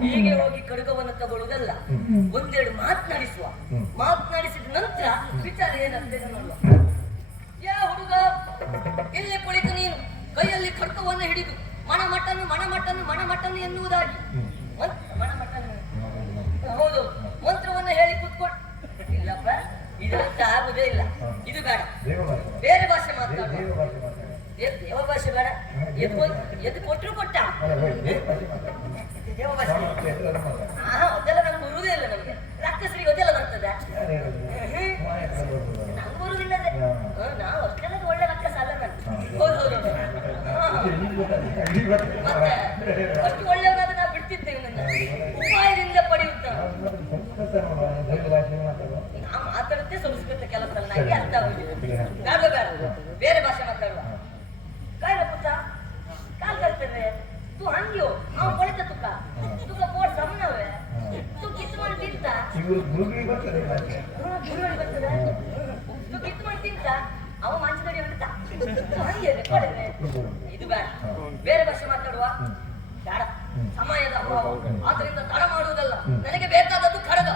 ಹೀಗೆ ಹೋಗಿ ಖಡ್ಗವನ್ನು ತಗೊಳ್ಳುವುದಲ್ಲ, ಒಂದೆರಡು ಮಾತನಾಡಿಸುವ. ಮಾತನಾಡಿಸಿದ ನಂತರ ವಿಚಾರ ಏನಾಗ್ತದೆ ನೋಡುವ. ಯಾ ಹುಡುಗ, ಇಲ್ಲಿ ಕುಳಿತು ನೀನು ಕೈಯಲ್ಲಿ ಖಡ್ಗವನ್ನು ಹಿಡಿದು ಮಣಮಟ್ಟನು ಮಣಮಟ್ಟನು ಮಣಮಟ್ಟನು ಎನ್ನುವುದಾಗಿ ಮಣಮಟ್ಟನು, ಹೌದು, ಮಂತ್ರವನ್ನು ಹೇಳಿ ಕೂತ್ಕೊಂಡು. ಇಲ್ಲಪ್ಪ, ಇದರಂತ ಆಗುವುದೇ ಇಲ್ಲ. ಇದು ಬೇಡ, ಬೇರೆ ಭಾಷೆ ಮಾತಾಡುವ. ದೇವ ಭಾಷೆ ಬೇಡ. ಎದ್ದು ಕೊಟ್ಟರು ಕೊಟ್ಟ ದೇವ ಭಾಷೆ. ಅದೆಲ್ಲ ನಮ್ಗೆ ಬರುವುದೇ ಇಲ್ಲ. ನಮ್ಗೆ ರಾಕ್ಷಸರಿಗೆ ಅದೆಲ್ಲ ಬರ್ತದೆ, ನಮ್ಗೆ ಬರುವುದಿಲ್ಲ. ನಾವು ಅಷ್ಟೆಲ್ಲ ಒಳ್ಳೆ ರಾಕ್ಷಸ ಅಲ್ಲ ನಾನು. ಹೌದು ಹೌದು, ಮತ್ತೆ ಅಷ್ಟು ಒಳ್ಳೆಯವನಾದ ನಾವು ಬಿಡ್ತಿದ್ದೇವೆ. ನನ್ನ ಉಪಾಯದಿಂದ ಪಡೆಯುತ್ತ ನಾವು ಮಾತಾಡುತ್ತೆ ಸಂಸ್ಕೃತ ಕೆಲಸ ನನಗೆ ಅರ್ಥ ಆಗುದಿಲ್ಲ. ಬೇಡ ಬೇಡ, ಬೇರೆ ಭಾಷೆ ಮಾತಾಡುವ. ಕಾಯ್ದ ಪುಟ್ಟ ಕಾಲ್ ಕಲ್ತೇವೆ ತೂ ಹಂಗ್ಯೋ ಅವ ಕೊಳಿತ ತುಕ ತುಕ ಪೋಡ್ ಸಮನವೇ ತು ಕಿತ್ತು ಮಾಡಿ ತಿಂತ ಬರ್ತದೆ ತು ಕಿತ್ತು ಮಾಡಿ ತಿಂತ ಅವ ಮಂಚದಡಿ ಹೊಂಟ ಹಂಗೆ ಕೊಡವೆ. ಇದು ಬೇಡ, ಬೇರೆ ಭಾಷೆ ಮಾತಾಡುವ. ಬೇಡ, ಸಮಯದ ಅಭಾವ, ಆದ್ರಿಂದ ತಡ ಮಾಡುವುದಲ್ಲ. ನನಗೆ ಬೇಕಾದದ್ದು ಖಡ್ಗ.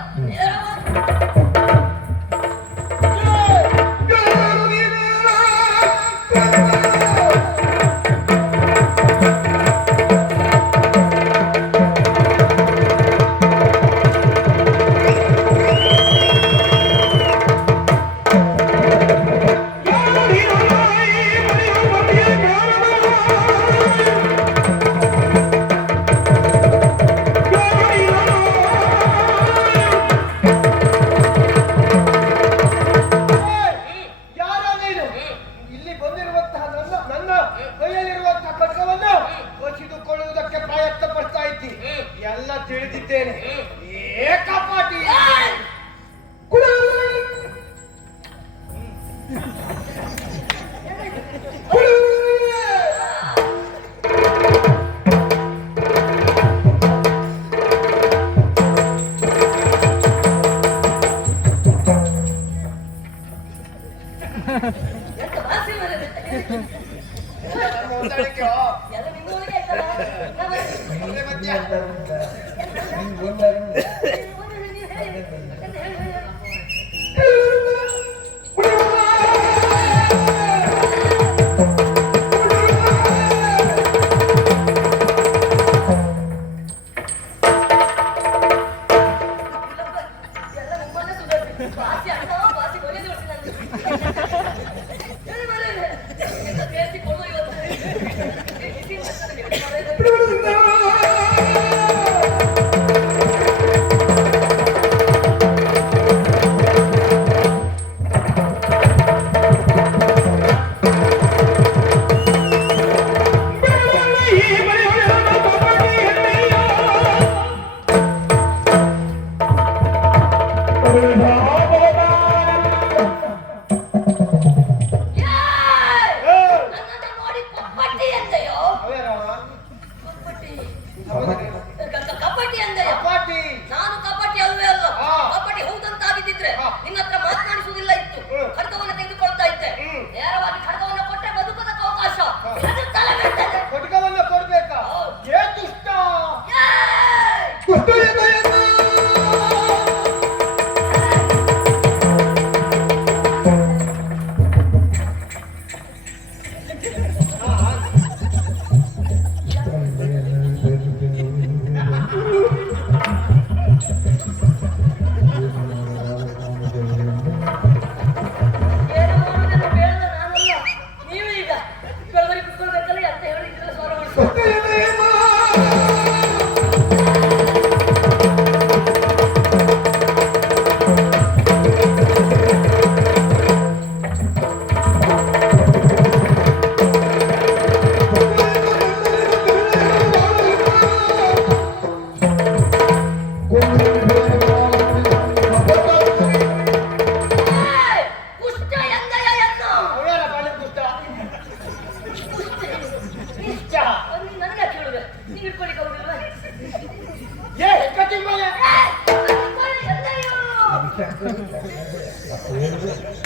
ಎಲ್ಲ ತಿಳಿದಿದ್ದೇನೆ. ಏಕಪಾಟಿ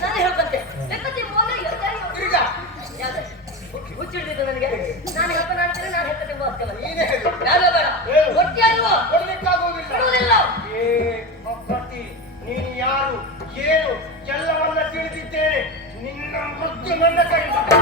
ನಾನು ಹೇಳ್ಕೊಂತೆ ಲೆಕ್ಕತಿ ಮೋಲ ಈಗ ಹುಚ್ಚಿಡಿದ್ದು ನನಗೆ. ನಾನು ಹೇಳ್ತಾನೆ ನಾನು ಹೆಕ್ಕ ತಿಂಬ ಆಗ್ತಲ್ಲ. ಬೇಡ ಬೇಡ ಒಟ್ಟಿ ಅಲ್ವಾ ನನ್ನ ಕೈ